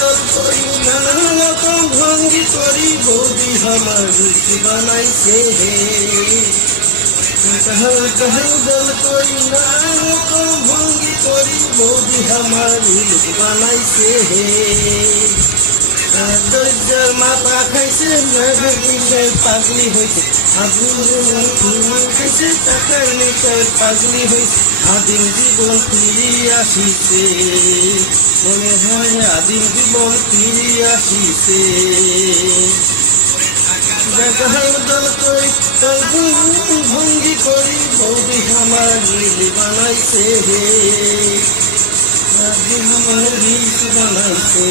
দল করি নানা রকম ভঙ্গি করি বৌদি আমার রুচি বানাইছে হে কাহার দল করি নানা রকম ভঙ্গি করি বৌদি আমার রুচি বানাইছে হে দরজার মাথা খাইছে পাগলি হয়েছে খাইছে টাকার নেশার পাগলি হয়েছে আদিম জীবন ফিরিয়ে আসিছে মনে হয় আদিম জীবন ফিরিয়ে আসিছে দেখার দল করি ভঙ্গি করি বৌদি আমার রিল বানাইছে হে আদিম রিল বানাইছে